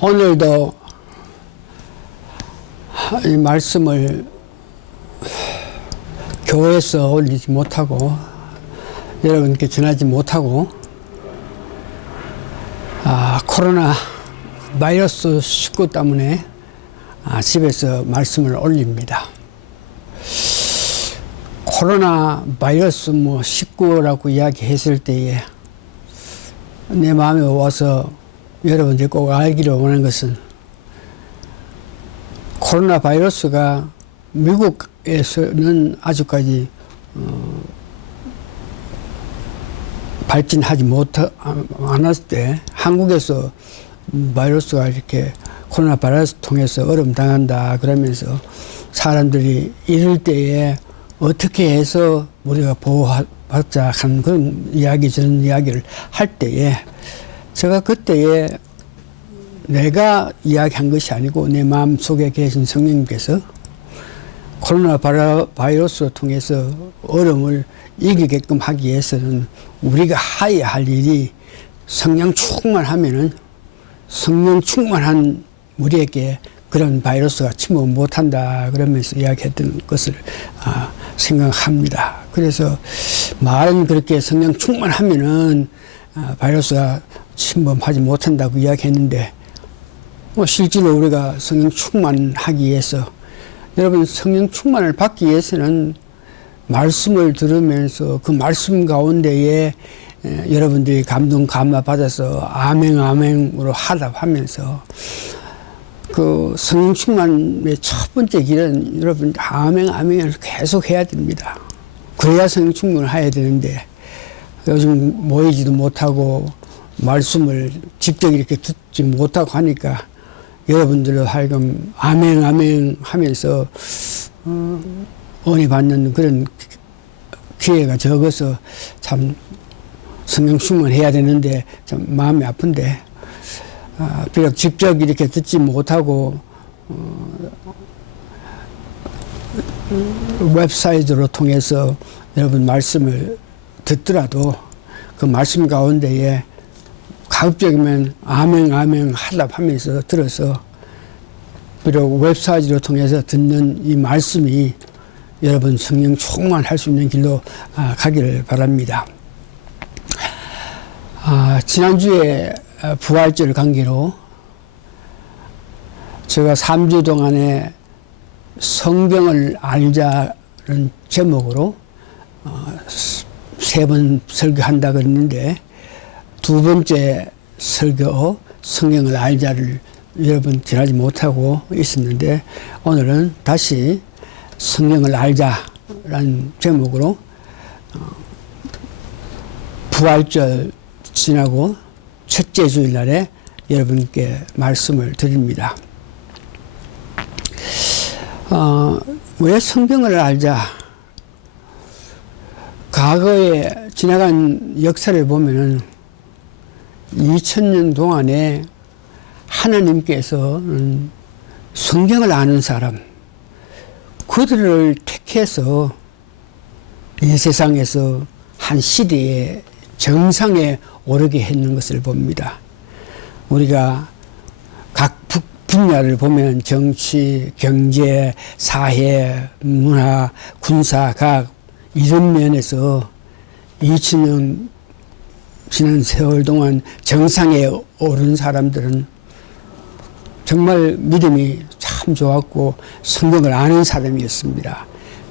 오늘도 이 말씀을 교회에서 올리지 못하고 여러분께 전하지 못하고 코로나 바이러스 19 때문에 집에서 말씀을 올립니다. 코로나 바이러스 19라고 이야기했을 때에 내 마음에 와서 여러분들이 꼭 알기를 원하는 것은 코로나 바이러스가 미국에서는 아직까지 발진하지 않았을 때 한국에서 바이러스가 이렇게 코로나 바이러스 통해서 얼음 당한다 그러면서 사람들이 이럴 때에 어떻게 해서 우리가 보호받자 하는 그런 이야기, 저런 이야기를 할 때에 제가 그때에 내가 이야기한 것이 아니고 내 마음속에 계신 성령님께서 코로나 바이러스를 통해서 얼음을 이기게끔 하기 위해서는 우리가 해야 할 일이 성령 충만하면은 성령 충만한 우리에게 그런 바이러스가 침범 못한다 그러면서 이야기했던 것을 생각합니다. 그래서 말은 그렇게 성령 충만하면은 바이러스가 침범하지 못한다고 이야기했는데 실제로 우리가 성령 충만하기 위해서 여러분 성령 충만을 받기 위해서는 말씀을 들으면서 그 말씀 가운데에 여러분들이 감동 감화 받아서 아멘 아멘으로 하답하면서 그 성령 충만의 첫 번째 길은 여러분 아멘 아멘을 계속 해야 됩니다. 그래야 성령 충만을 해야 되는데 요즘 모이지도 못하고 말씀을 직접 이렇게 듣지 못하고 하니까 여러분들로 하여금 아멘 아멘 하면서 은혜 받는 그런 기회가 적어서 참 성령 충만해야 되는데 참 마음이 아픈데 비록 직접 이렇게 듣지 못하고 웹사이트로 통해서 여러분 말씀을 듣더라도 그 말씀 가운데에 가급적이면 아멘 아멘 하답하면서 들어서 비록 웹사이트로 통해서 듣는 이 말씀이 여러분 성령 충만할 수 있는 길로 가기를 바랍니다. 지난주에 부활절 관계로 제가 3주 동안에 성경을 알자는 제목으로 3번 설교한다 그랬는데 두 번째 설교 성경을 알자를 여러분 전하지 못하고 있었는데 오늘은 다시 성경을 알자라는 제목으로 부활절 지나고 첫째 주일날에 여러분께 말씀을 드립니다. 왜 성경을 알자? 과거에 지나간 역사를 보면은 2000년 동안에 하나님께서는 성경을 아는 사람, 그들을 택해서 이 세상에서 한 시대의 정상에 오르게 했는 것을 봅니다. 우리가 각 분야를 보면 정치, 경제, 사회, 문화, 군사, 각 이런 면에서 2000년 지난 세월 동안 정상에 오른 사람들은 정말 믿음이 참 좋았고 성경을 아는 사람이었습니다.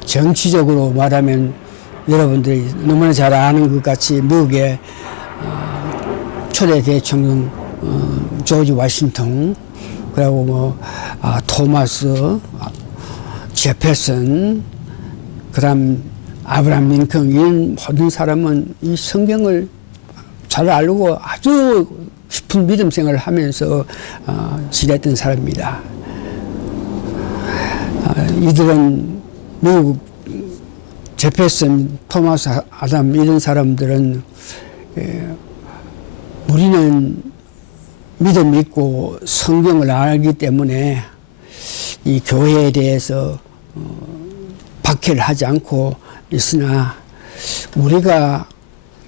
정치적으로 말하면 여러분들이 너무나 잘 아는 것 같이 미국의 초대 대통령 조지 워싱턴, 그리고 토마스 제페슨, 그다음 아브라함 링컨, 이런 모든 사람은 이 성경을 잘 알고 아주 깊은 믿음 생활을 하면서 지냈던 사람입니다. 이들은 미국 제페슨, 토마스, 아담 이런 사람들은 우리는 믿음 있고 성경을 알기 때문에 이 교회에 대해서 박해를 하지 않고 있으나 우리가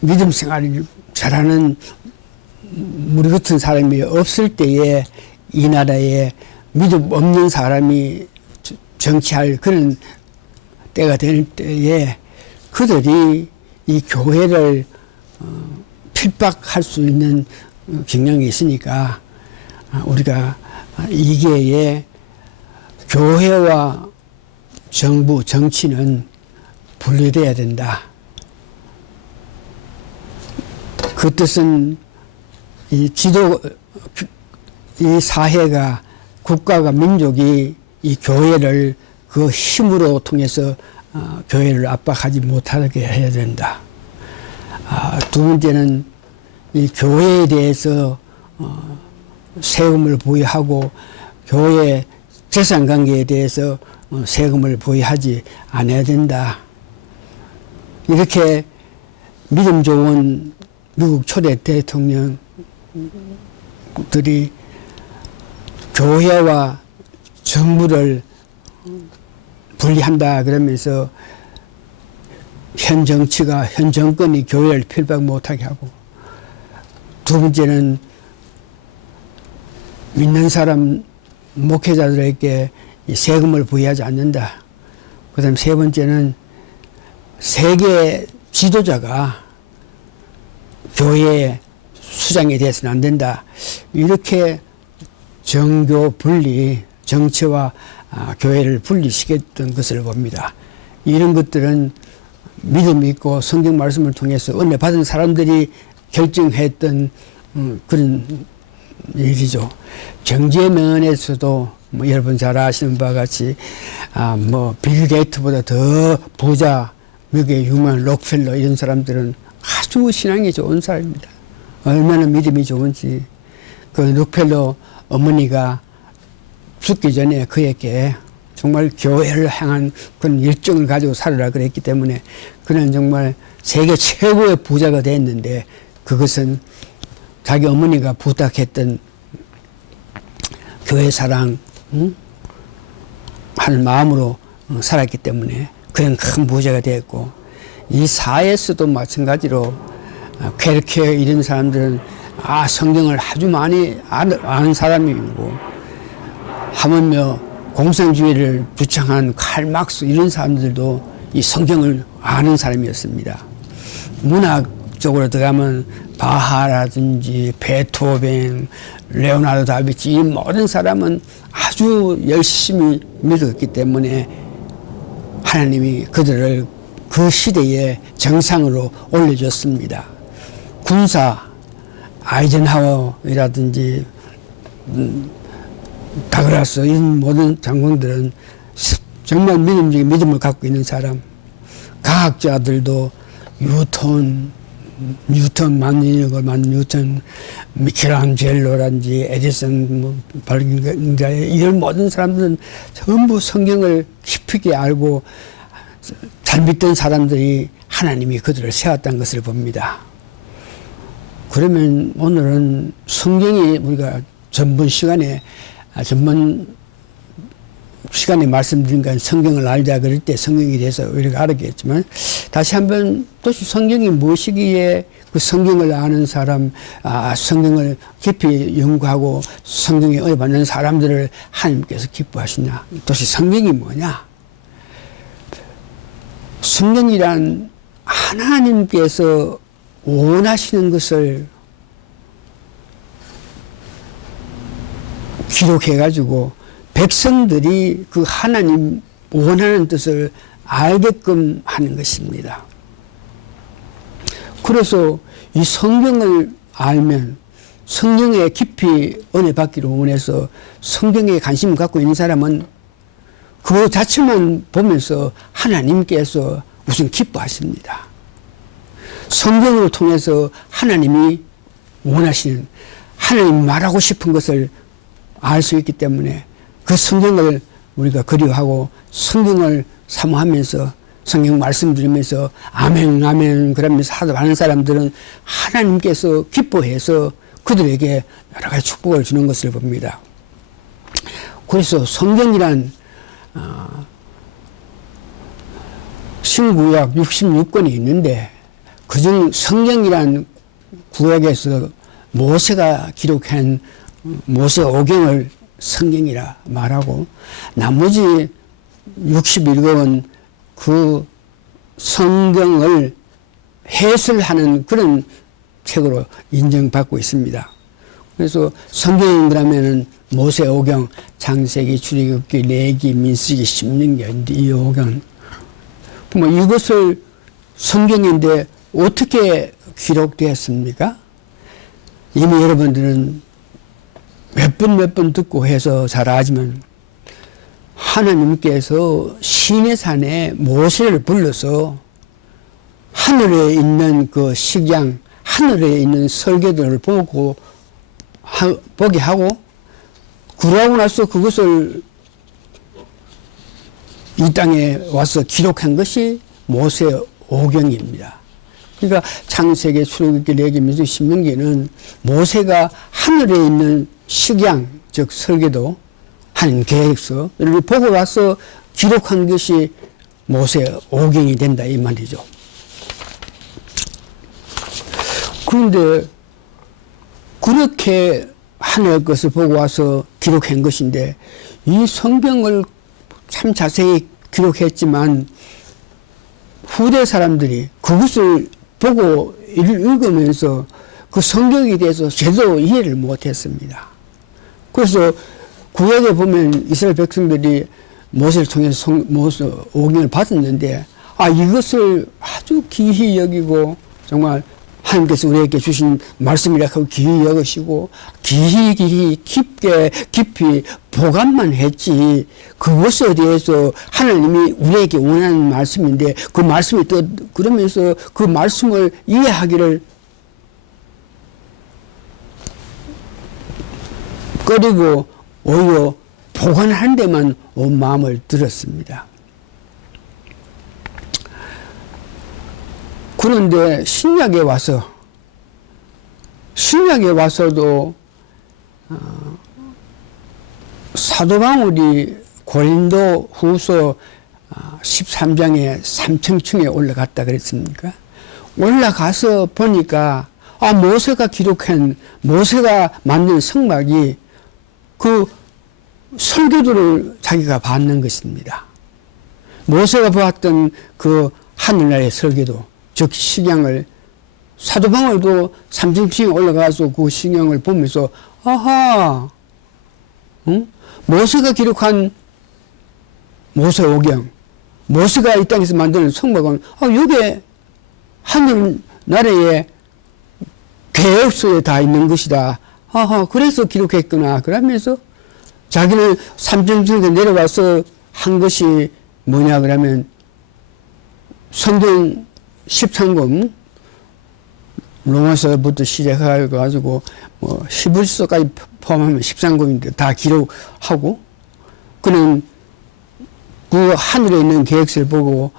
믿음 생활을 잘하는 우리 같은 사람이 없을 때에 이 나라에 믿음 없는 사람이 정치할 그런 때가 될 때에 그들이 이 교회를 필박할 수 있는 경향이 있으니까 우리가 이계에 교회와 정부, 정치는 분리돼야 된다. 그 뜻은 이 사회가, 국가가, 민족이 이 교회를 그 힘으로 통해서 교회를 압박하지 못하게 해야 된다. 두 번째는 이 교회에 대해서 세금을 부여하고 교회 재산 관계에 대해서 세금을 부여하지 않아야 된다. 이렇게 믿음 좋은 미국 초대 대통령들이 교회와 정부를 분리한다 그러면서 현 정치가, 현 정권이 교회를 필박 못하게 하고, 두 번째는 믿는 사람 목회자들에게 세금을 부여하지 않는다. 그 다음 세 번째는 세계 지도자가 교회의 수장이 돼서는 안 된다. 이렇게 정교 분리, 정치와 교회를 분리시켰던 것을 봅니다. 이런 것들은 믿음 있고 성경 말씀을 통해서 은혜 받은 사람들이 결정했던 그런 일이죠. 경제 면에서도 여러분 잘 아시는 바와 같이 빌 게이트보다 더 부자, 미국의 유명한 록펠러 이런 사람들은 아주 신앙이 좋은 사람입니다. 얼마나 믿음이 좋은지. 그 록펠러 어머니가 죽기 전에 그에게 정말 교회를 향한 그런 열정을 가지고 살아라 그랬기 때문에 그는 정말 세계 최고의 부자가 됐는데, 그것은 자기 어머니가 부탁했던 교회 사랑 하는 마음으로 살았기 때문에 그는 큰 부자가 되었고, 이 사회에서도 마찬가지로 퀘르케 이런 사람들은 성경을 아주 많이 아는 사람이고, 하물며 공산주의를 주창한 칼 막스 이런 사람들도 이 성경을 아는 사람이었습니다. 문학적으로 들어가면 바하라든지 베토벤, 레오나르도 다빈치 이 모든 사람은 아주 열심히 믿었기 때문에 하나님이 그들을 그 시대의 정상으로 올려줬습니다. 군사 아이젠하워이라든지 다그라스 이런 모든 장군들은 정말 믿음을 갖고 있는 사람. 과학자들도 뉴턴 만드는 걸 만든 뉴턴, 미켈란젤로라든지 에디슨, 이런 모든 사람들은 전부 성경을 깊이 알고 잘 믿던 사람들이 하나님이 그들을 세웠다는 것을 봅니다. 그러면 오늘은 성경이 우리가 전번 시간에 말씀드린 건 성경을 알자 그럴 때 성경에 대해서 우리가 알았겠지만, 다시 한번 또 성경이 무엇이기에 그 성경을 아는 사람, 성경을 깊이 연구하고 성경에 은혜 받는 사람들을 하나님께서 기뻐하시냐. 도대체 성경이 뭐냐? 성경이란 하나님께서 원하시는 것을 기록해가지고 백성들이 그 하나님 원하는 뜻을 알게끔 하는 것입니다. 그래서 이 성경을 알면, 성경에 깊이 은혜 받기를 원해서 성경에 관심을 갖고 있는 사람은 그거 자체만 보면서 하나님께서 우선 기뻐하십니다. 성경을 통해서 하나님이 원하시는, 하나님이 말하고 싶은 것을 알 수 있기 때문에 그 성경을 우리가 그리워하고 성경을 사모하면서 성경 말씀 드리면서 아멘 아멘 그러면서 하는 사람들은 하나님께서 기뻐해서 그들에게 여러 가지 축복을 주는 것을 봅니다. 그래서 성경이란 신구약 66권이 있는데 그중 성경이란 구약에서 모세가 기록한 모세 오경을 성경이라 말하고 나머지 61권은 그 성경을 해설하는 그런 책으로 인정받고 있습니다. 그래서 성경은 그러면은 모세오경, 창세기, 출애굽기, 레위기, 민수기, 신명기 이 오경 뭐 이것을 성경인데 어떻게 기록되었습니까? 이미 여러분들은 몇 번 듣고 해서 잘 알지만 하나님께서 시내산에 모세를 불러서 하늘에 있는 그 식양, 하늘에 있는 설계들을 보게 하고 그러고 나서 그것을 이 땅에 와서 기록한 것이 모세오경입니다. 그러니까 창세기, 출애굽기, 레위기, 민수기, 신명기는 모세가 하늘에 있는 식양, 즉 설계도, 하나님 계획서를 보고 와서 기록한 것이 모세오경이 된다 이 말이죠. 그런데 그렇게 하늘의 것을 보고 와서 기록한 것인데 이 성경을 참 자세히 기록했지만 후대 사람들이 그것을 보고 읽으면서 그 성경에 대해서 제대로 이해를 못했습니다. 그래서 구약에 보면 이스라엘 백성들이 모세를 통해서 모세오경을 받았는데 이것을 아주 귀히 여기고 정말 하나님께서 우리에게 주신 말씀이라 하고 귀히 여기시고 깊이 보관만 했지 그것에 대해서 하나님이 우리에게 원하는 말씀인데 그 말씀이 또 그러면서 그 말씀을 이해하기를 꺼리고 오히려 보관하는 데만 온 마음을 들었습니다. 그런데 신약에 와서도 사도 바울이 고린도 후서 13장에 3층에 올라갔다 그랬습니까? 올라가서 보니까 모세가 기록한 모세가 만든 성막이 그 설계도를 자기가 받는 것입니다. 모세가 보았던 그 하늘나라의 설계도 즉 식양을 사도 바울도 3층에 올라가서 그 식양을 보면서 모세가 기록한 모세오경 모세가 이 땅에서 만드는 성막은 이게 하늘나라의 계획서에 다 있는 것이다. 그래서 기록했구나. 그러면서 자기는 3층에 내려와서 한 것이 뭐냐 그러면 성경 13권 로마서부터 시작해가지고 히브리서까지 포함하면 13권인데 다 기록하고 그는 그 하늘에 있는 계획서를 보고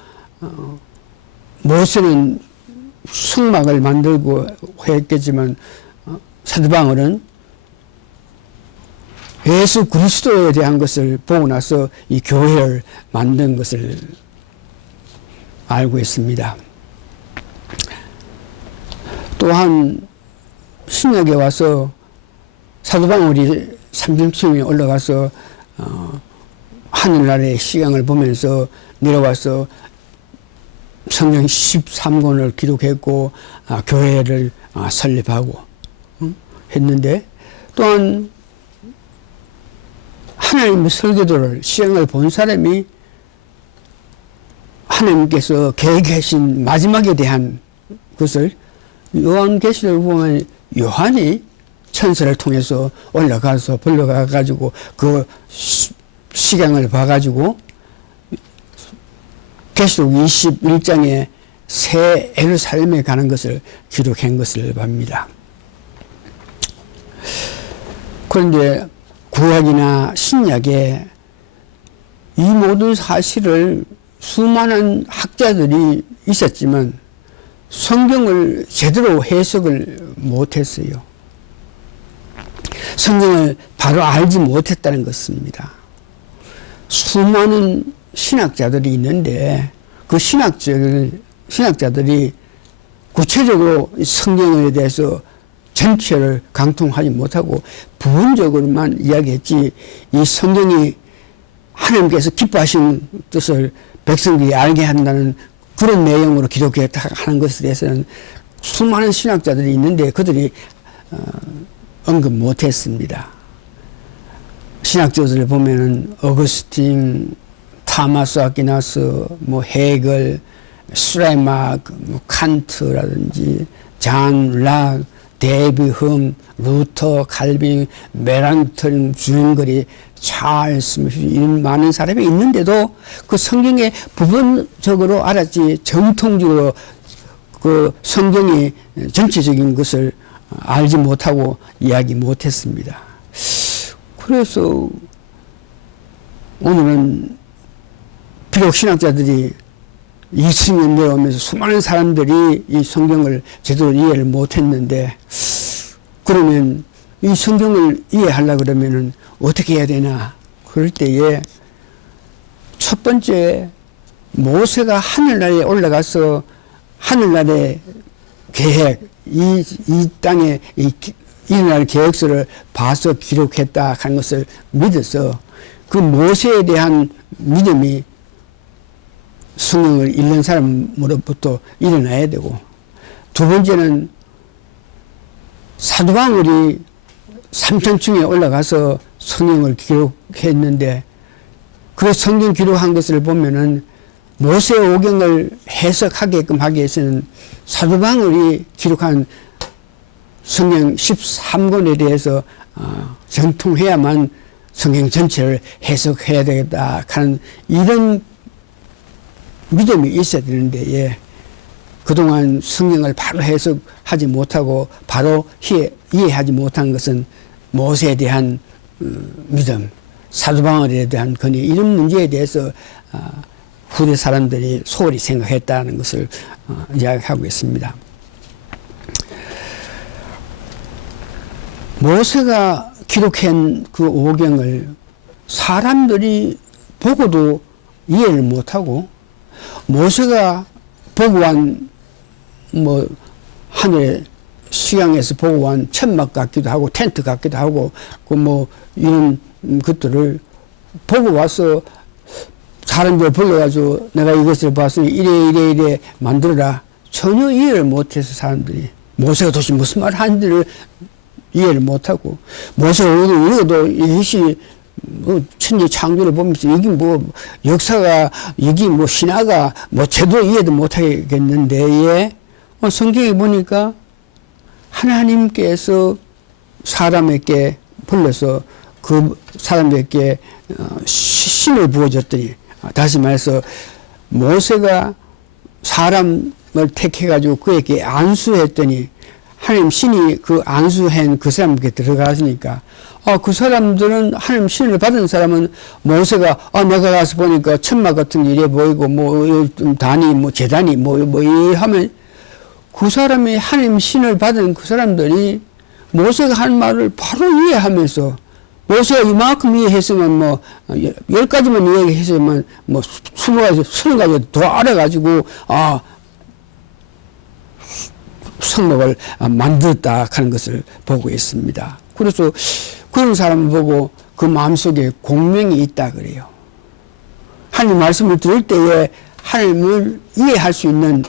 모세는 성막을 만들고 했겠지만 사도 바울은 예수 그리스도에 대한 것을 보고 나서 이 교회를 만든 것을 알고 있습니다. 또한 신약에 와서 사도 바울이 3층에 올라가서 하늘나라의 식양을 보면서 내려와서 성경 13권을 기록했고 교회를 설립하고 했는데 또한 하나님의 설계도를 시행을 본 사람이 하나님께서 계획하신 마지막에 대한 것을 요한계시록을 보면 요한이 천사를 통해서 올라가서 불러가가지고 그 식양을 봐가지고 계시록 21장에 새 예루살렘에 가는 것을 기록한 것을 봅니다. 그런데 구약이나 신약에 이 모든 사실을 수많은 학자들이 있었지만 성경을 제대로 해석을 못했어요. 성경을 바로 알지 못했다는 것입니다. 수많은 신학자들이 있는데 그 신학자들이 구체적으로 성경에 대해서 전체를 강통하지 못하고 부분적으로만 이야기했지, 이 성경이 하나님께서 기뻐하신 뜻을 백성들이 알게 한다는 그런 내용으로 기록했다 하는 것에 대해서는 수많은 신학자들이 있는데 그들이 언급 못했습니다. 신학자들을 보면은 어거스틴, 타마스 아퀴나스, 뭐 헤겔, 수라이마크, 뭐 칸트라든지 잔 락, 데이비 흠, 루터, 칼빈, 메랑턴, 주행거리, 찰스, 이런 많은 사람이 있는데도 그 성경의 부분적으로 알았지 정통적으로 그 성경이 전체적인 것을 알지 못하고 이야기 못했습니다. 그래서 오늘은 비록 신학자들이 2000년 내려오면서 수많은 사람들이 이 성경을 제대로 이해를 못했는데, 그러면 이 성경을 이해하려고 그러면은 어떻게 해야 되나? 그럴 때에 첫 번째, 모세가 하늘나라에 올라가서 하늘나라의 계획, 이 땅에 일어날 계획서를 봐서 기록했다 하는 것을 믿어서 그 모세에 대한 믿음이 성경을 읽는 사람으로부터 일어나야 되고, 두 번째는 사도 바울이 삼천층에 올라가서 성경을 기록했는데 그 성경 기록한 것을 보면은 모세 오경을 해석하게끔 하기 위해서는 사도 바울이 기록한 성경 13권에 대해서 정통해야만 성경 전체를 해석해야 되겠다 하는 이런 믿음이 있어야 되는데, 예. 그동안 성경을 바로 해석하지 못하고 바로 이해하지 못한 것은 모세에 대한 믿음, 사도 바울에 대한 권위, 이런 문제에 대해서 후대 사람들이 소홀히 생각했다는 것을 이야기하고 있습니다. 모세가 기록한 그 오경을 사람들이 보고도 이해를 못하고, 모세가 보고한 뭐 하늘에 수양에서 보고한 천막 같기도 하고 텐트 같기도 하고 그 뭐 이런 것들을 보고 와서 사람들 불러가지고 내가 이것을 봤으니 이래 만들어라, 전혀 이해를 못해서 사람들이 모세가 도대체 무슨 말 하는지를 이해를 못하고, 모세가 우리도 이것이 뭐 천지 창조를 보면서 여기 뭐 역사가 여기 뭐 신화가 뭐 제대로 이해도 못하겠는데, 예. 성경에 보니까 하나님께서 사람에게 불러서 그 사람에게 신을 부어줬더니, 다시 말해서 모세가 사람을 택해가지고 그에게 안수했더니 하나님 신이 그 안수한 그 사람에게 들어가시니까 그 사람들은 하나님 신을 받은 사람은 모세가 내가 가서 보니까 천막 같은 게 이래 보이고 뭐 단이 뭐 제단이 뭐 하면 그 사람이 하나님 신을 받은 그 사람들이 모세가 한 말을 바로 이해하면서, 모세가 이만큼 이해했으면 뭐 10가지만 이해했으면 뭐 20가지, 30가지 더 알아가지고 성막을 만들었다 하는 것을 보고 있습니다. 그래서 그런 사람을 보고 그 마음속에 공명이 있다 그래요. 하나님 말씀을 들을 때에 하나님을 이해할 수 있는,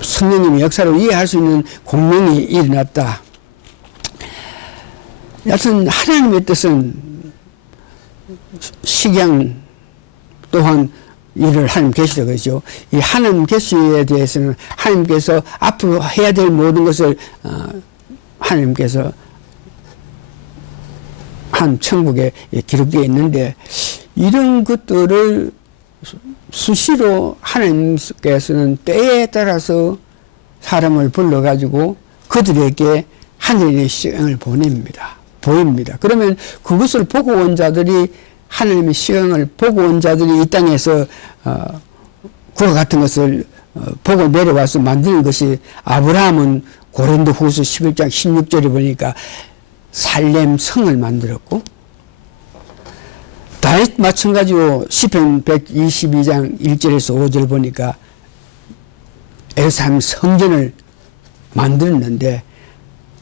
성령님의 역사로 이해할 수 있는 공명이 일어났다. 여하튼 하나님의 뜻은 식양 또한 일을 하나님 계시다고 그러죠. 이 하나님 계시에 대해서는 하나님께서 앞으로 해야 될 모든 것을 하나님께서 한 천국에 기록되어 있는데, 이런 것들을 수시로 하나님께서는 때에 따라서 사람을 불러가지고 그들에게 하늘의 시간을 보입니다. 그러면 그것을 보고 온 자들이, 하나님의 시간을 보고 온 자들이 이 땅에서 그와 같은 것을 보고 내려와서 만드는 것이, 아브라함은 고린도후서 11장 16절에 보니까 살렘 성을 만들었고, 다윗 마찬가지로 시편 122장 1절에서 5절 보니까 에르사람 성전을 만들었는데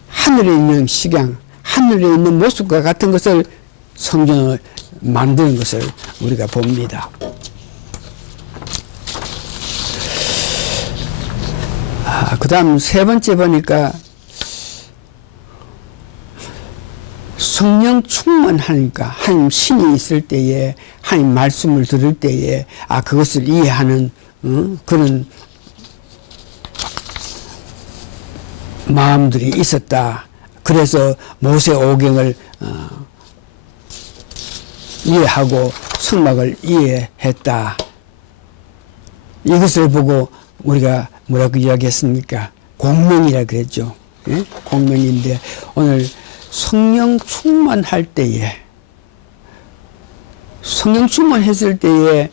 하늘에 있는 식양, 하늘에 있는 모습과 같은 것을 성경을 만드는 것을 우리가 봅니다. 그 다음 세 번째 보니까 성령 충만하니까 하나님 신이 있을 때에 하나님 말씀을 들을 때에 그것을 이해하는 그런 마음들이 있었다. 그래서 모세 오경을 이해하고 성막을 이해했다. 이것을 보고 우리가 뭐라고 이야기했습니까? 공명이라 그랬죠. 예? 공명인데 오늘 성령 충만할 때에 성령 충만했을 때에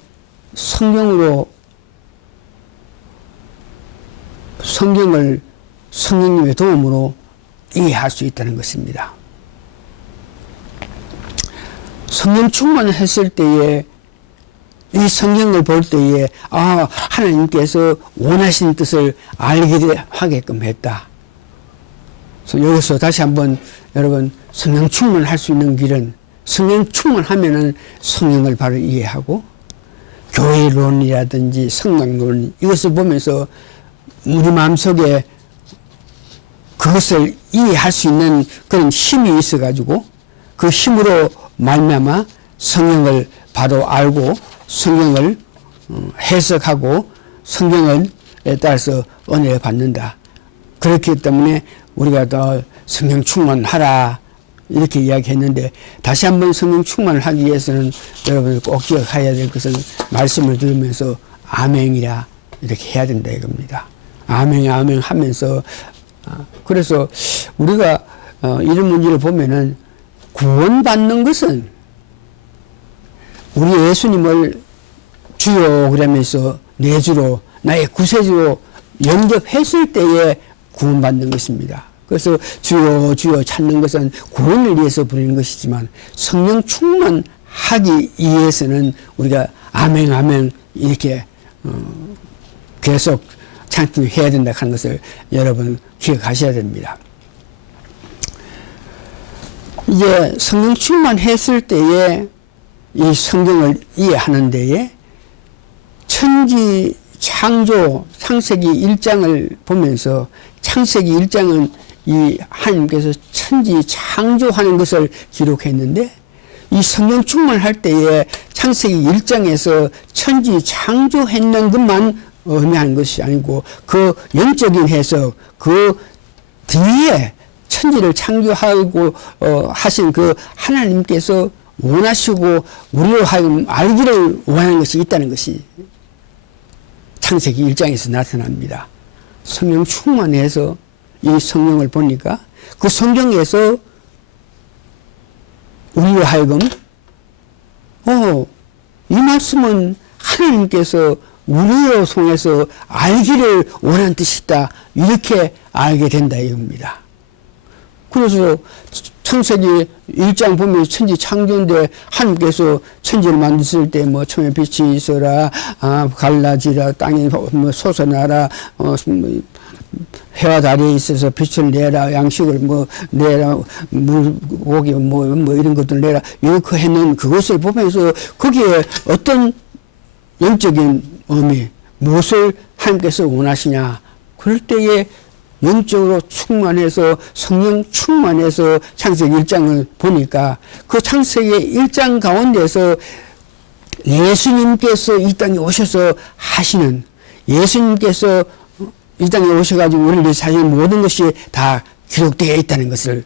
성령으로 성경을 성령님의 도움으로 이해할 수 있다는 것입니다. 성령 충만했을 때에 이 성경을 볼 때에 하나님께서 원하시는 뜻을 알게 하게끔 했다. 그래서 여기서 다시 한번 여러분 성령 충만할 수 있는 길은 성령 충만하면은 성령을 바로 이해하고 교회론이라든지 성경론 이것을 보면서 우리 마음속에 그것을 이해할 수 있는 그런 힘이 있어가지고 그 힘으로 말미암아 성경을 바로 알고 성경을 해석하고 성경에 따라서 은혜를 받는다. 그렇기 때문에 우리가 더 성령 충만하라 이렇게 이야기했는데 다시 한번 성령 충만을 하기 위해서는 여러분이 꼭 기억해야 될 것은 말씀을 들으면서 아멘이라 이렇게 해야 된다 이겁니다. 아멘 아멘 하면서 그래서 우리가 이런 문제를 보면은 구원받는 것은 우리 예수님을 주요 그러면서 내 주로 나의 구세주로 영접했을 때에 구원받는 것입니다. 그래서 주여 주여 찾는 것은 구원을 위해서 부르는 것이지만 성령 충만하기 위해서는 우리가 아멘 아멘 이렇게 계속 찬송해야 된다 하는 것을 여러분 기억하셔야 됩니다. 이제 성령 충만했을 때에 이 성경을 이해하는 데에 천지 창조 창세기 1장을 보면서 창세기 1장은 이 하나님께서 천지 창조하는 것을 기록했는데 이 성령 충만할 때에 창세기 1장에서 천지 창조했는 것만 의미하는 것이 아니고 그 영적인 해석 그 뒤에 천지를 창조하고 하신 그 하나님께서 원하시고 우리로 하여금 알기를 원하는 것이 있다는 것이 창세기 1장에서 나타납니다. 성령 충만해서 이 성경을 보니까 그 성경에서 우리로 하여금 이 말씀은 하나님께서 우리로 통해서 알기를 원하는 뜻이다 이렇게 알게 된다 이겁니다. 그래서 창세기 1장 보면 천지 창조인데 하나님께서 천지를 만드실 때 뭐 처음에 빛이 있어라 갈라지라 땅에 뭐 솟아나라 해와 달에 있어서 빛을 내라 양식을 뭐 내라 물고기 뭐 이런 것들 내라 이렇게 했는 그것을 보면서 거기에 어떤 영적인 의미 무엇을 하나님께서 원하시냐 그럴 때에 영적으로 충만해서 성령 충만해서 창세기 1장을 보니까 그 창세기 1장 가운데서 예수님께서 이 땅에 오셔서 하시는 예수님께서 이 땅에 오셔가지고 우리를 위해서 하시는 모든 것이 다 기록되어 있다는 것을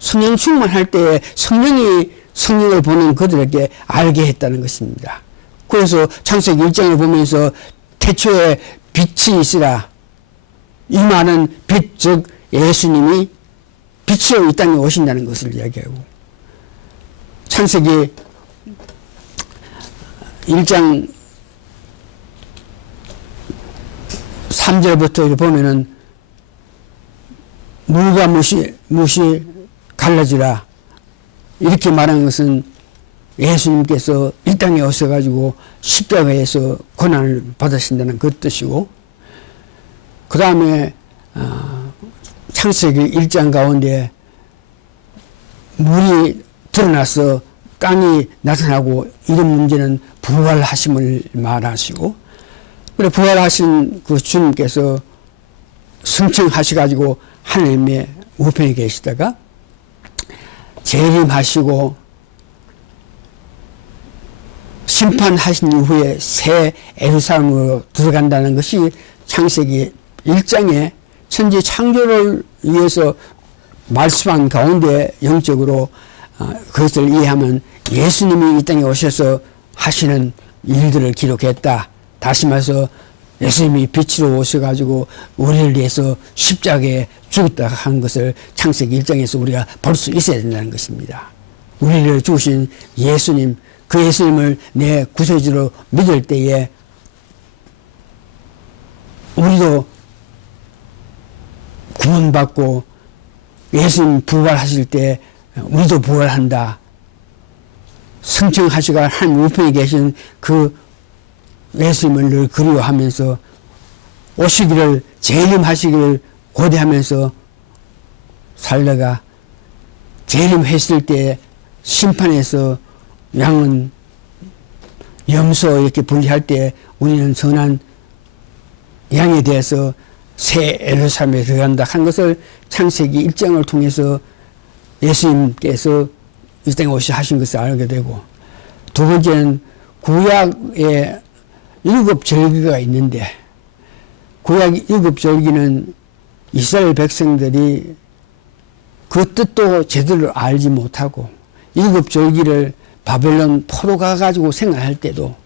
성령 충만할 때 성령이 성령을 보는 그들에게 알게 했다는 것입니다. 그래서 창세기 1장을 보면서 태초에 빛이 있으라 이 말은 빛, 즉 예수님이 빛으로 이 땅에 오신다는 것을 이야기하고 창세기 1장 3절부터 보면은 물과 못이 갈라지라 이렇게 말하는 것은 예수님께서 이 땅에 오셔가지고 십자가에서 고난을 받으신다는 그 뜻이고 그 다음에 창세기 1장 가운데 물이 드러나서 깡이 나타나고 이런 문제는 부활하심을 말하시고, 그래 부활하신 그 주님께서 승천하셔가지고 하나님의 우편에 계시다가 재림하시고 심판하신 이후에 새 예루살렘으로 들어간다는 것이 창세기 1장에 천지 창조를 위해서 말씀한 가운데 영적으로 그것을 이해하면 예수님이 이 땅에 오셔서 하시는 일들을 기록했다. 다시 말해서 예수님이 빛으로 오셔가지고 우리를 위해서 십자가에 죽었다 하는 것을 창세기 1장에서 우리가 볼 수 있어야 된다는 것입니다. 우리를 죽으신 예수님, 그 예수님을 내 구세주로 믿을 때에 우리도 구원받고 예수님 부활하실 때 우리도 부활한다. 승천하시고 하나님 우편에 계신 그 예수님을 늘 그리워하면서 오시기를 재림하시기를 고대하면서 살다가 재림했을 때 심판에서 양은 염소 이렇게 분리할 때 우리는 선한 양에 대해서 새 예루살렘에 들어간다 한 것을 창세기 1장을 통해서 예수님께서 이 땅에 오셔 하신 것을 알게 되고, 두 번째는 구약에 7절기가 있는데 구약 7절기는 이스라엘 백성들이 그 뜻도 제대로 알지 못하고 7절기를 바벨론 포로 가가지고 생활할 때도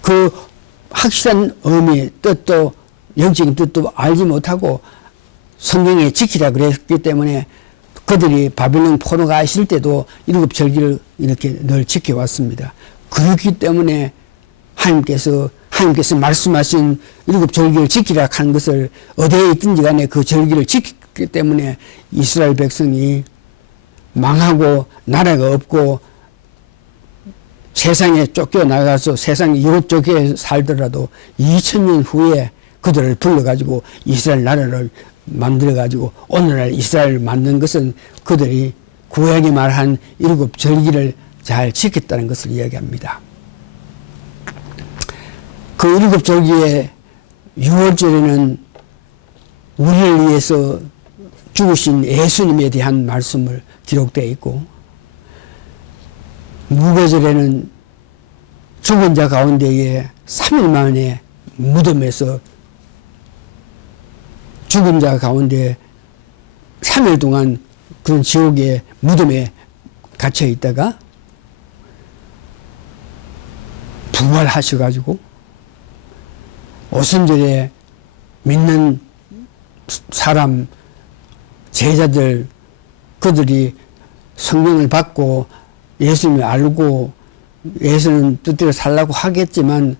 그 확실한 의미, 뜻도 영적인 뜻도 알지 못하고 성경에 지키라 그랬기 때문에 그들이 바벨론 포로 가 있을 때도 7절기를 이렇게 늘 지켜왔습니다. 그렇기 때문에 하나님께서 말씀하신 7절기를 지키라 하는 것을 어디에 있든지 간에 그 절기를 지켰기 때문에 이스라엘 백성이 망하고 나라가 없고 세상에 쫓겨나가서 세상에 이웃쪽에 살더라도 2000년 후에 그들을 불러가지고 이스라엘 나라를 만들어가지고 오늘날 이스라엘을 만든 것은 그들이 구약에 말한 7절기를 잘 지켰다는 것을 이야기합니다. 그 7절기의 6월절에는 우리를 위해서 죽으신 예수님에 대한 말씀을 기록되어 있고, 무교절에는 죽은 자 가운데에 3일 만에 무덤에서 죽은 자 가운데 3일 동안 그런 지옥의 무덤에 갇혀 있다가 부활하셔가지고 오순절에 믿는 사람, 제자들, 그들이 성령을 받고 예수님을 알고 예수님 뜻대로 살라고 하겠지만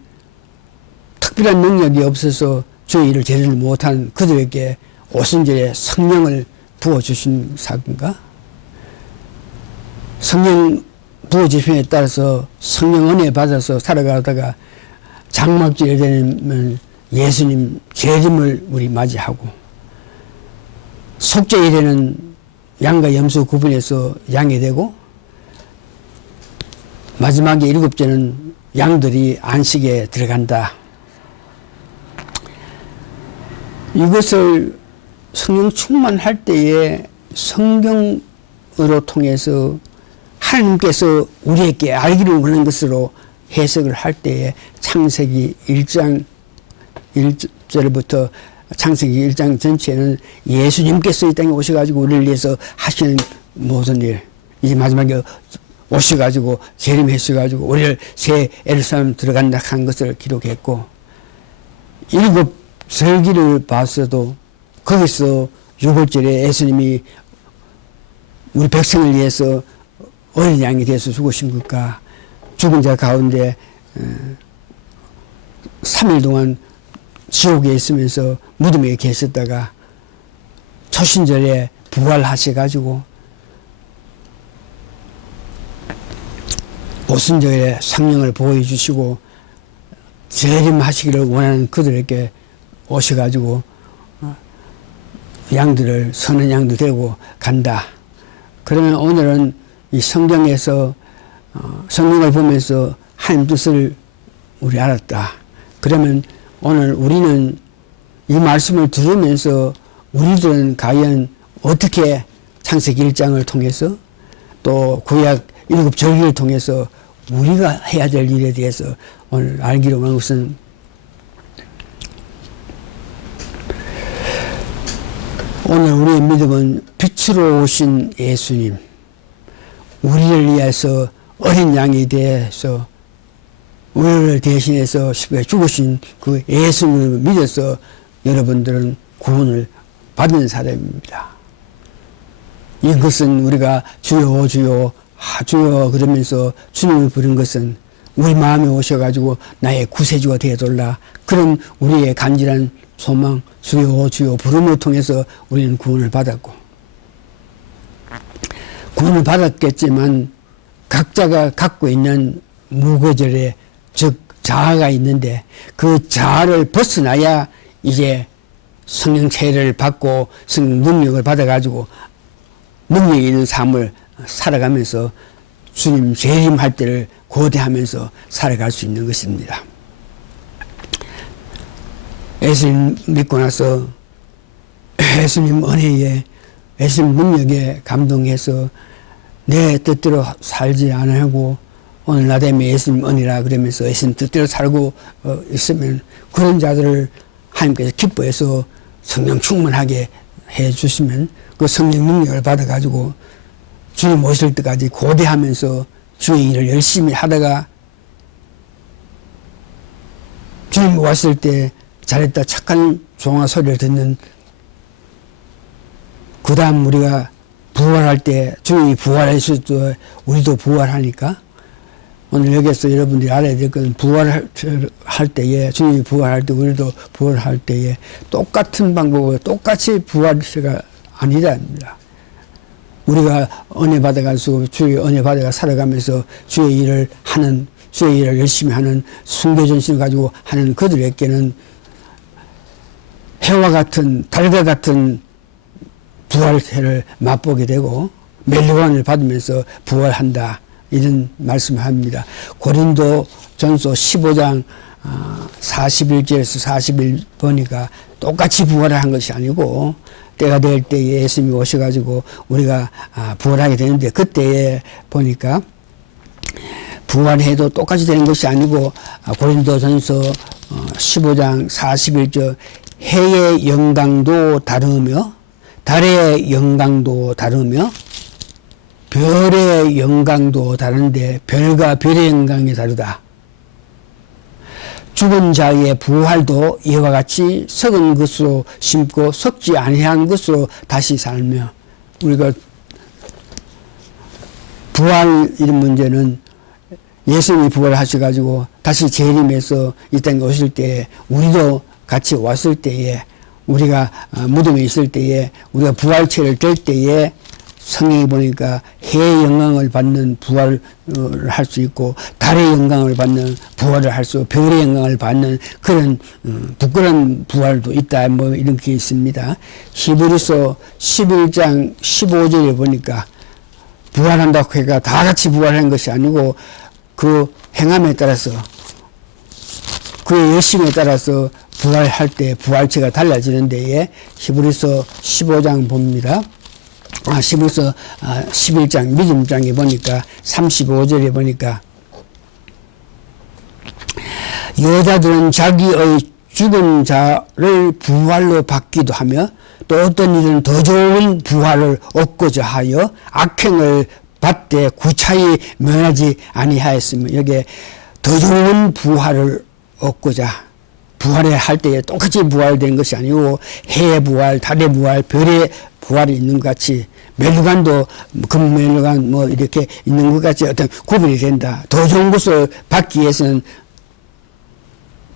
특별한 능력이 없어서 주의 일을 제대로 못한 그들에게 오순절에 성령을 부어주신 사건인가? 성령 부어주심에 따라서 성령 은혜 받아서 살아가다가 장막절에 되면 예수님 재림을 우리 맞이하고, 속죄일에는 양과 염소 구분해서 양이 되고, 마지막에 7째는 양들이 안식에 들어간다. 이것을 성령 충만할 때에 성경으로 통해서 하나님께서 우리에게 알기를 원하는 것으로 해석을 할 때에 창세기 1장 1절부터 창세기 1장 전체는 예수님께서 이 땅에 오셔가지고 우리를 위해서 하시는 모든 일, 이제 마지막에 오셔가지고 재림하셔가지고 우리를 새 예루살렘 들어간다 한 것을 기록했고, 7절기를 봤어도 거기서 6월절에 예수님이 우리 백성을 위해서 어린 양이 되어서 죽으신 것과 죽은 자 가운데 3일 동안 지옥에 있으면서 무덤에 계셨다가 초신절에 부활하셔가지고 오순절에 성령을 보여주시고 재림하시기를 원하는 그들에게 오셔가지고 양들을 선한 양들 데리고 간다. 그러면 오늘은 이 성경에서 성경을 보면서 하나님 뜻을 우리 알았다. 그러면 오늘 우리는 이 말씀을 들으면서 우리들은 과연 어떻게 창세기 1장을 통해서 또 구약 7절기를 통해서 우리가 해야 될 일에 대해서 오늘 알기로 하는 것은 오늘 우리의 믿음은 빛으로 오신 예수님, 우리를 위해서 어린 양이 되어서 우리를 대신해서 십자가에 죽으신 그 예수님을 믿어서 여러분들은 구원을 받는 사람입니다. 이것은 우리가 주여 주여 주여 그러면서 주님을 부른 것은 우리 마음에 오셔가지고 나의 구세주가 되어달라. 그런 우리의 간절한 소망 주여 주여 부름을 통해서 우리는 구원을 받았고, 구원을 받았겠지만 각자가 갖고 있는 무거절의 즉 자아가 있는데 그 자아를 벗어나야 이제 성령 체를 받고 성령 능력을 받아가지고 능력 있는 삶을 살아가면서 주님 재림할 때를 고대하면서 살아갈 수 있는 것입니다. 예수님 믿고 나서 예수님 은혜에 예수님 능력에 감동해서 내 뜻대로 살지 않으려고 오늘 나 때문에 예수님 은혜라 그러면서 예수님 뜻대로 살고 있으면 그런 자들을 하나님께서 기뻐해서 성령 충만하게 해 주시면 그 성령 능력을 받아가지고 주님 오실 때까지 고대하면서 주의 일을 열심히 하다가 주님 왔을 때 잘했다 착한 종아 소리를 듣는, 그 다음 우리가 부활할 때 주님이 부활했을 때 우리도 부활하니까 오늘 여기서 여러분들이 알아야 될 것은 부활할 때에 주님이 부활할 때 우리도 부활할 때에 똑같은 방법으로 똑같이 부활세가 아니랍니다. 우리가 은혜 받아가지고 주의 은혜 받아가 살아가면서 주의 일을 열심히 하는 순교전신을 가지고 하는 그들에게는 해와 같은 달과 같은 부활세를 맛보게 되고 멜리관을 받으면서 부활한다. 이런 말씀을 합니다. 고린도 전서 15장 41절에서 41번이가 똑같이 부활을 한 것이 아니고 때가 될 때에 예수님이 오셔가지고 우리가 부활하게 되는데 그때에 보니까 부활해도 똑같이 되는 것이 아니고 고린도 전서 15장 41절 해의 영광도 다르며 달의 영광도 다르며 별의 영광도 다른데 별과 별의 영광이 다르다. 죽은 자의 부활도 이와 같이 썩은 것으로 심고 썩지 아니한 것으로 다시 살며, 우리가 부활 이런 문제는 예수님이 부활하셔가지고 다시 재림해서 이 땅에 오실 때에 우리도 같이 왔을 때에 우리가 무덤에 있을 때에 우리가 부활체를 될 때에 성경에 보니까 해의 영광을 받는 부활을 할 수 있고 달의 영광을 받는 부활을 할 수, 별의 영광을 받는 그런 부끄러운 부활도 있다. 뭐 이런 게 있습니다. 히브리서 11장 15절에 보니까 부활한다고 해가 다 같이 부활한 것이 아니고 그 행함에 따라서 그의 열심에 따라서 부활할 때 부활체가 달라지는 데에 히브리서 15장 봅니다. 히브리서 11장 믿음장에 보니까 35절에 보니까 여자들은 자기의 죽은 자를 부활로 받기도 하며 또 어떤 일은 더 좋은 부활을 얻고자 하여 악행을 받되 구차히 면하지 아니하였으며, 여기에 더 좋은 부활을 얻고자 부활을 할 때에 똑같이 부활된 것이 아니고 해의 부활, 달의 부활, 별의 부활이 있는 것 같이 멜루간도 금멜루간 뭐 이렇게 있는 것 같이 어떤 구분이 된다. 더 좋은 것을 받기 위해서는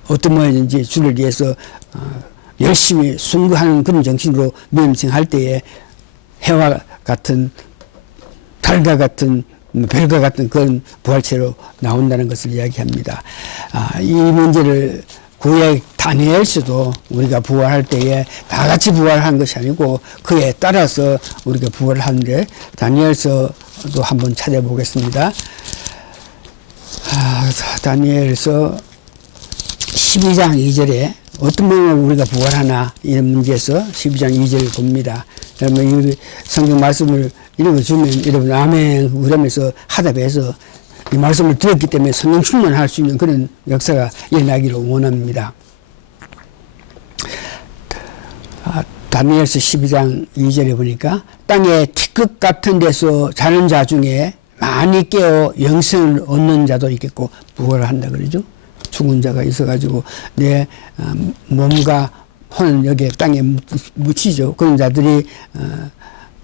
어떤 모양인지 주를 위해서 열심히 순교하는 그런 정신으로 믿음생활할 때에 해와 같은 달과 같은 별과 같은 그런 부활체로 나온다는 것을 이야기합니다. 이 문제를 구약 다니엘서도 우리가 부활할 때에 다 같이 부활한 것이 아니고 그에 따라서 우리가 부활을 하는데 다니엘서도 한번 찾아보겠습니다. 다니엘서 12장 2절에 어떤 방법으로 우리가 부활하나 이런 문제에서 12장 2절 봅니다. 여러분 이 성경 말씀을 읽어주면 여러분 아멘 그러면서 하답해서 이 말씀을 들었기 때문에 성령 충만할 수 있는 그런 역사가 일어나기를 원합니다. 다니엘서 12장 2절에 보니까 땅에 티끌 같은 데서 자는 자 중에 많이 깨어 영생을 얻는 자도 있겠고 부활을 한다 그러죠. 죽은 자가 있어가지고 내 몸과 혼은 여기에 땅에 묻히죠. 그런 자들이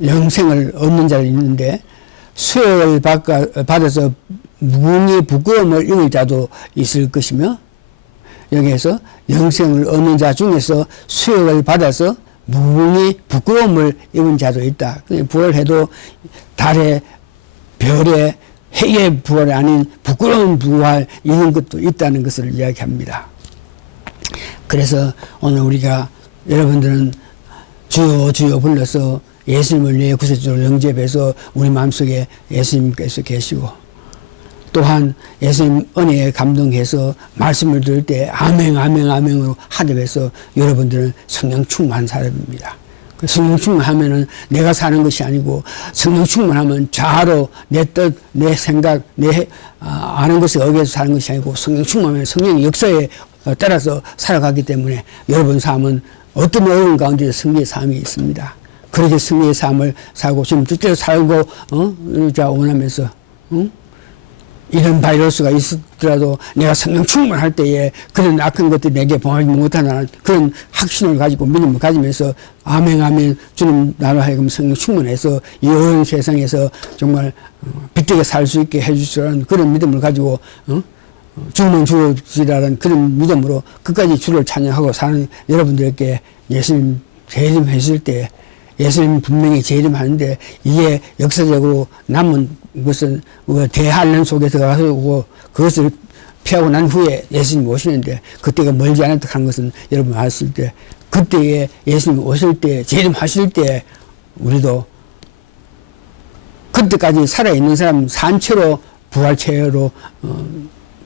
영생을 얻는 자가 있는데 수혈을 받아서 무궁히 부끄러움을 입을 자도 있을 것이며 여기에서 영생을 얻는 자 중에서 수혈을 받아서 무궁히 부끄러움을 입은 자도 있다. 부활해도 달에 별에 해의 부활이 아닌 부끄러운 부활 이런 것도 있다는 것을 이야기합니다. 그래서 오늘 우리가 여러분들은 주여 주여 불러서 예수님을 내 구세주로 영접해서 우리 마음속에 예수님께서 계시고 또한 예수님 은혜에 감동해서 말씀을 들을 때 아멘 아멘 아멘으로 하답해서 여러분들은 성령 충만한 사람입니다. 성령 충만하면은 내가 사는 것이 아니고 성령 충만하면 좌로 내 뜻, 내 생각, 내 아는 것에 의해서 사는 것이 아니고 성령 충만하면 성령의 역사에 따라서 살아가기 때문에 여러분 삶은 어떤 어려운 가운데 승리의 삶이 있습니다. 그렇게 승리의 삶을 살고 지금 뜻대로 살고 자 원하면서 이런 바이러스가 있더라도 내가 성령 충만할 때에 그런 악한 것들이 내게 범하지 못하는 그런 확신을 가지고 믿음을 가지면서 아멘 아멘 주님 나로 하여금 성령 충만해서 이 어려운 세상에서 정말 빛되게 살 수 있게 해주시라는 그런 믿음을 가지고 죽으면 죽어지라는 그런 믿음으로 끝까지 주를 찬양하고 사는 여러분들께 예수님 재림하실 때 예수님 분명히 재림하는데 이게 역사적으로 남은 것은 대환란 속에 들어가서 그것을 피하고 난 후에 예수님 오시는데 그때가 멀지 않았다 하는 것은 여러분 아실 때 그때에 예수님 오실 때 재림하실 때 우리도 그때까지 살아있는 사람 산채로 부활체로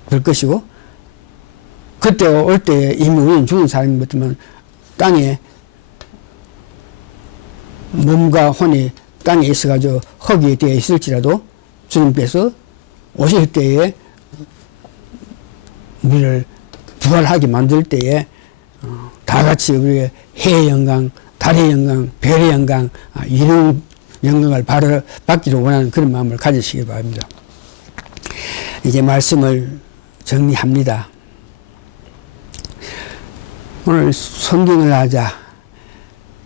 될 것이고 그때 올 때 이미 우리는 죽은 사람이었지만 땅에 몸과 혼이 땅에 있어가지고 허기에 되어 있을지라도 주님께서 오실 때에 우리를 부활하게 만들 때에 다 같이 우리의 해의 영광, 달의 영광, 별의 영광 이런 영광을 받기를 원하는 그런 마음을 가지시기 바랍니다. 이제 말씀을 정리합니다. 오늘 성경을 하자.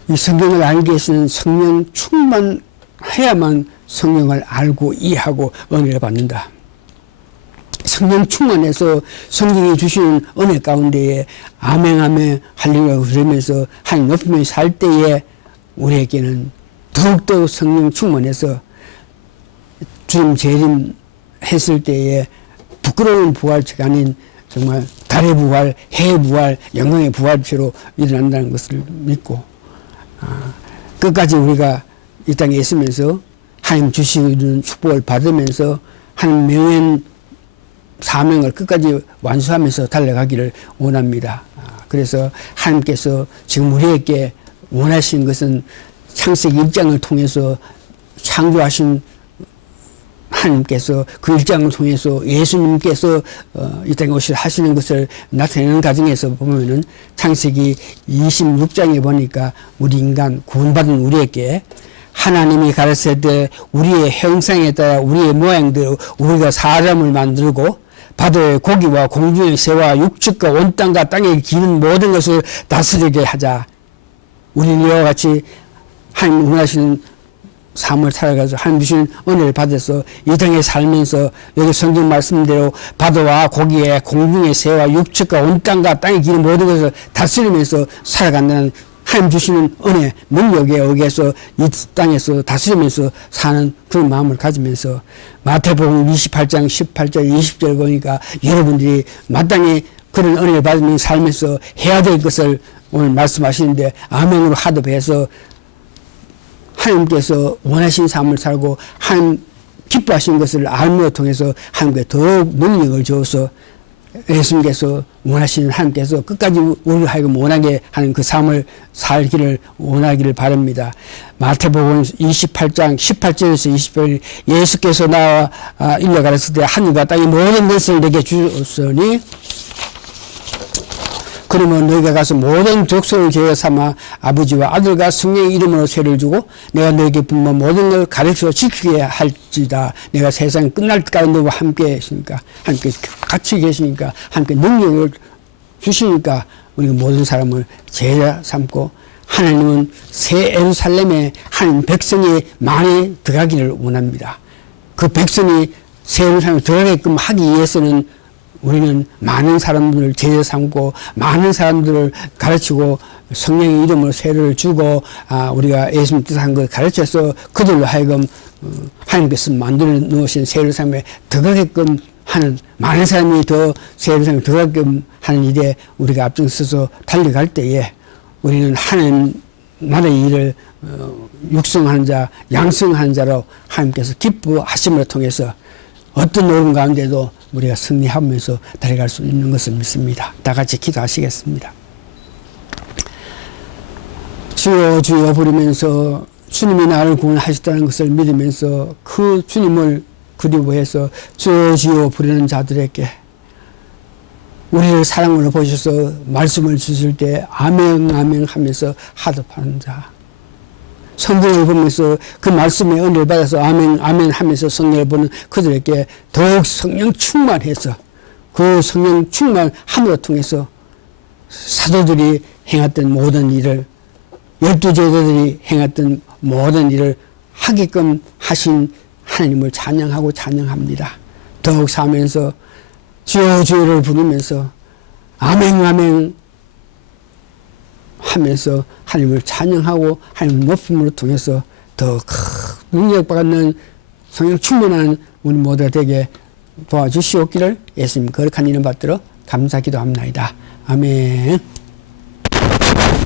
이 성경을 알기 위해서는 성령 충만해야만 성령을 알고 이해하고 은혜를 받는다. 성령 충만해서 성경이 주시는 은혜 가운데에 아멘 아멘 할렐루야 그러면서 하나님 높이며 살 때에 우리에게는 더욱더 성령 충만해서 주님 재림했을 때에 부끄러운 부활체가 아닌 정말 달의 부활, 해의 부활, 영광의 부활체로 일어난다는 것을 믿고 끝까지 우리가 이 땅에 있으면서 하나님 주시는 축복을 받으면서 하나님 명예한 사명을 끝까지 완수하면서 달려가기를 원합니다. 그래서 하나님께서 지금 우리에게 원하시는 것은 창세기 1장을 통해서 창조하신 하나님께서 그 1장을 통해서 예수님께서 이 땅에 오실 하시는 것을 나타내는 과정에서 보면은 창세기 26장에 보니까 우리 인간 구원받은 우리에게 하나님이 가르치되 우리의 형상에 따라 우리의 모양대로 우리가 사람을 만들고 바다의 고기와 공중의 새와 육축과 온 땅과 땅에 기는 모든 것을 다스리게 하자. 우리는 이와 같이 하나님 원하시는 삶을 살아가서 하나님 주신 은혜를 받아서 이 땅에 살면서 여기 성경 말씀대로 바다와 고기에 공중의 새와 육축과 온 땅과 땅에 기는 모든 것을 다스리면서 살아간다는 하나님 주시는 은혜, 능력에 의해서 이 땅에서 다스리면서 사는 그런 마음을 가지면서 마태복음 28장 18절 20절 보니까 여러분들이 마땅히 그런 은혜를 받으면 살면서 해야 될 것을 오늘 말씀하시는데 아멘으로 하듭해서 하나님께서 원하신 삶을 살고 하나님 기뻐하신 것을 알므로 통해서 하나님께 더욱 능력을 주어서 예수님께서 원하시는 하나님께서 끝까지 우리를 하여금 원하게 하는 그 삶을 살기를 원하기를 바랍니다. 마태복음 28장 18절에서 20절 예수께서 나와 일러 가르칠 때 하늘과 땅의 모든 것을 내게 주었으니 그러면 너희가 가서 모든 족속을 제어 삼아 아버지와 아들과 성령의 이름으로 세를 주고 내가 너희에게 분모 모든 걸 가르쳐 지키게 할지다. 내가 세상 끝날 때까지 너와 함께 계시니까 함께 같이 계시니까 함께 능력을 주시니까 우리가 모든 사람을 제자 삼고 하나님은 새 예루살렘에 하나님 백성이 많이 들어가기를 원합니다. 그 백성이 새 예루살렘에 들어가게끔 하기 위해서는 우리는 많은 사람들을 제자 삼고 많은 사람들을 가르치고 성령의 이름으로 세를 주고 우리가 예수님 뜻한 걸 가르쳐서 그들로 하여금 하나님께서 만들어 놓으신 새 예루살렘에 들어가게끔 하는 많은 사람이 더 새 예루살렘에 들어가게끔 하는 일에 우리가 앞장서서 달려갈 때에 우리는 하나님 나라의 일을 육성하는 자, 양성하는 자로 하나님께서 기뻐하심을 통해서 어떤 어려움 가운데도 우리가 승리하면서 달려갈 수 있는 것을 믿습니다. 다 같이 기도하시겠습니다. 주여 주여 부르면서 주님이 나를 구원하셨다는 것을 믿으면서 그 주님을 그리워해서 주여 주여 부르는 자들에게 우리를 사랑으로 보셔서 말씀을 주실 때 아멘 아멘 하면서 하답하는 자, 성경을 보면서 그 말씀의 은혜를 받아서 아멘 아멘 하면서 성경을 보는 그들에게 더욱 성령 충만해서 그 성령 충만함으로 통해서 사도들이 행했던 모든 일을 12제자들이 행했던 모든 일을 하게끔 하신 하나님을 찬양하고 찬양합니다. 더욱 사면서 주여 주여를 부르면서 아멘 아멘 하면서 하나님을 찬양하고 하나님을 높임으로 통해서 더 큰 능력받는 성령 충만한 우리 모두가 되게 도와주시옵기를 예수님 거룩한 이름 받들어 감사 기도합나이다. 아멘.